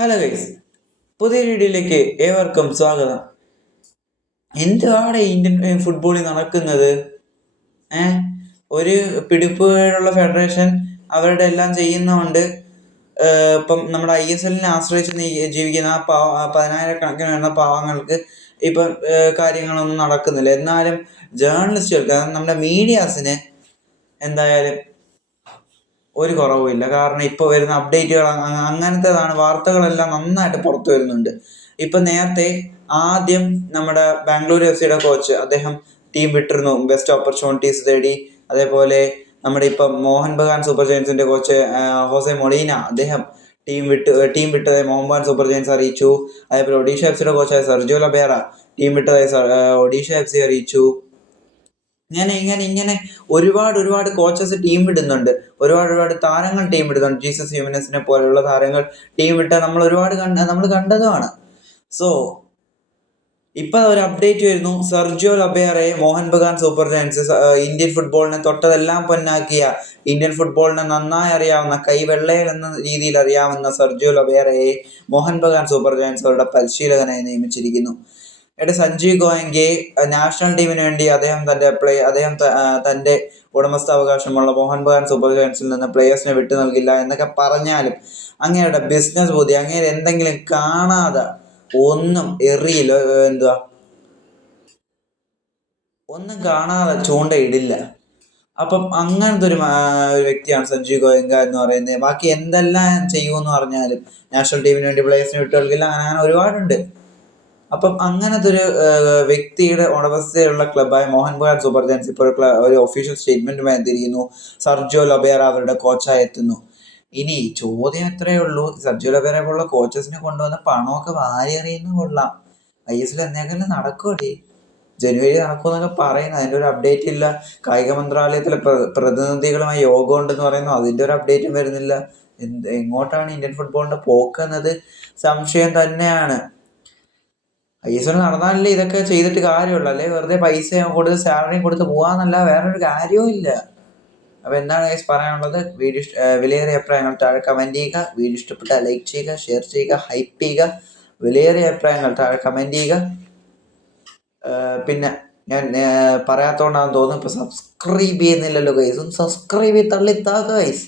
Hello guys, പുതിയ വീഡിയോയിലേക്ക് ഏവർക്കും സ്വാഗതം. എന്താണ് ഇന്ത്യൻ ഫുട്ബോളിൽ നടക്കുന്നത്? ഏഹ് ഒരു പിടിപ്പുകളുള്ള ഫെഡറേഷൻ അവരുടെ എല്ലാം ചെയ്യുന്നതുകൊണ്ട് ഇപ്പം നമ്മുടെ ISL ആശ്രയിച്ച് ജീവിക്കുന്ന ആ 10,000-കണക്കിന് വരുന്ന പാവങ്ങൾക്ക് ഇപ്പം കാര്യങ്ങളൊന്നും നടക്കുന്നില്ല. എന്നാലും ജേർണലിസ്റ്റുകൾക്ക്, അതായത് നമ്മുടെ മീഡിയാസിന് എന്തായാലും ഒരു കുറവുമില്ല. കാരണം ഇപ്പോൾ വരുന്ന അപ്ഡേറ്റുകൾ അങ്ങനത്തേതാണ്. വാർത്തകളെല്ലാം നന്നായിട്ട് പുറത്തു വരുന്നുണ്ട്. ഇപ്പം നേരത്തെ ആദ്യം നമ്മുടെ ബാംഗ്ലൂർ FC കോച്ച് അദ്ദേഹം ടീം വിട്ടിരുന്നു, ബെസ്റ്റ് ഓപ്പർച്യൂണിറ്റീസ് തേടി. അതേപോലെ നമ്മുടെ ഇപ്പം മോഹൻ ബഗാൻ സൂപ്പർ ജയൻസിന്റെ കോച്ച് ഹോസെ മൊളീന, അദ്ദേഹം ടീം വിട്ടതായി മോഹൻ ബഗാൻ സൂപ്പർ ജയൻസ് അറിയിച്ചു. അതേപോലെ ഒഡീഷ FC കോച്ചായ സെർജിയോ ലബേറ ടീം വിട്ടതായി ഒഡീഷ FC അറിയിച്ചു. ഇങ്ങനെ ഒരുപാട് കോച്ചസ് ടീം വിടുന്നുണ്ട്. ഒരുപാട് താരങ്ങൾ ടീം വിടുന്നുണ്ട്. ജീസസ് ഹ്യൂമനസിനെ പോലെയുള്ള താരങ്ങൾ ടീം വിട്ട നമ്മൾ കണ്ടതുമാണ്. സോ ഇപ്പൊ ഒരു അപ്ഡേറ്റ് വരുന്നു. Sergio Lobera Mohun Bagan super giants, Indian ഫുട്ബോളിനെ തൊട്ടതെല്ലാം പൊന്നാക്കിയ, ഇന്ത്യൻ ഫുട്ബോളിനെ നന്നായി അറിയാവുന്ന, കൈവെള്ളയിൽ എന്ന രീതിയിൽ അറിയാവുന്ന സെർജിയോ ലബേറയെ മോഹൻ ബഗാൻ സൂപ്പർ ജയൻസ് അവരുടെ പരിശീലകനായി നിയമിച്ചിരിക്കുന്നു. സഞ്ജീവ് ഗോയങ്കെ നാഷണൽ ടീമിന് വേണ്ടി അദ്ദേഹം തന്റെ ഉടമസ്ഥാവകാശമുള്ള മോഹൻ ബഗാൻ സൂപ്പർ ജയൻസിൽ നിന്ന് പ്ലേയേഴ്സിനെ വിട്ടു നൽകില്ല എന്നൊക്കെ പറഞ്ഞാലും അങ്ങയുടെ ബിസിനസ് ബുദ്ധി, അങ്ങേര് എന്തെങ്കിലും കാണാതെ ഒന്നും എറിയില്ല, ഒന്നും കാണാതെ ചൂണ്ടയിടില്ല. അപ്പം അങ്ങനത്തെ ഒരു വ്യക്തിയാണ് സഞ്ജീവ് ഗോയങ്ക എന്ന് പറയുന്നത്. ബാക്കി എന്തെല്ലാം ചെയ്യുമെന്ന് പറഞ്ഞാലും നാഷണൽ ടീമിന് വേണ്ടി പ്ലേയേഴ്സിനെ വിട്ടു നൽകില്ല, അങ്ങനെ ഒരുപാടുണ്ട്. അപ്പം അങ്ങനത്തെ ഒരു വ്യക്തിയുടെ ഉടമസ്ഥയുള്ള ക്ലബ്ബായ മോഹൻ ബഗാൻ സൂപ്പർ ജയൻസ് ഇപ്പോൾ ഒരു ഒഫീഷ്യൽ സ്റ്റേറ്റ്മെന്റുമായി എത്തിയിരിക്കുന്നു. സെർജിയോ ലബേറ അവരുടെ കോച്ചായി എത്തുന്നു. ഇനി ചോദ്യം എത്രയേ ഉള്ളൂ, സെർജിയോ ലബേറ പോലുള്ള കോച്ചസിനെ കൊണ്ടുവന്ന് പണമൊക്കെ വാരി എറിയുന്ന കൊള്ളാം. ISL എന്നേക്കല്ലേ നടക്കുമല്ലേ? ജനുവരി നടക്കുമെന്നൊക്കെ പറയുന്നു. അതിൻ്റെ ഒരു അപ്ഡേറ്റ് ഇല്ല. കായിക മന്ത്രാലയത്തിലെ പ്രതിനിധികളുമായി യോഗം ഉണ്ടെന്ന് പറയുന്നു, അതിൻ്റെ ഒരു അപ്ഡേറ്റും വരുന്നില്ല. എങ്ങോട്ടാണ് ഇന്ത്യൻ ഫുട്ബോളിന്റെ പോക്കെന്നത് സംശയം തന്നെയാണ്. ISL നടന്നാലല്ലേ ഇതൊക്കെ ചെയ്തിട്ട് കാര്യമുള്ളൂ. അല്ലെ വെറുതെ പൈസ കൊടുത്ത് സാലറിയും കൊടുത്ത് പോവാന്നല്ല വേറൊരു കാര്യവും ഇല്ല. അപ്പൊ എന്താണ് ഗൈസ് പറയാനുള്ളത്? വിലയേറിയ അഭിപ്രായങ്ങൾ താഴെ കമന്റ് ചെയ്യുക. വീഡിയോ ഇഷ്ടപ്പെട്ടാൽ ലൈക്ക് ചെയ്യുക, ഷെയർ ചെയ്യുക, ഹൈപ്പ് ചെയ്യുക. വിലയേറിയ അഭിപ്രായങ്ങൾ താഴെ കമന്റ് ചെയ്യുക. പിന്നെ ഞാൻ പറയാത്തോണ്ടാന്ന് തോന്നുന്നു, ഇപ്പൊ സബ്സ്ക്രൈബ് ചെയ്യുന്നില്ലല്ലോ ഗൈസ്. ഒന്ന് സബ്സ്ക്രൈബ് ചെയ്ത് തള്ളിത്താ ഗൈസ്.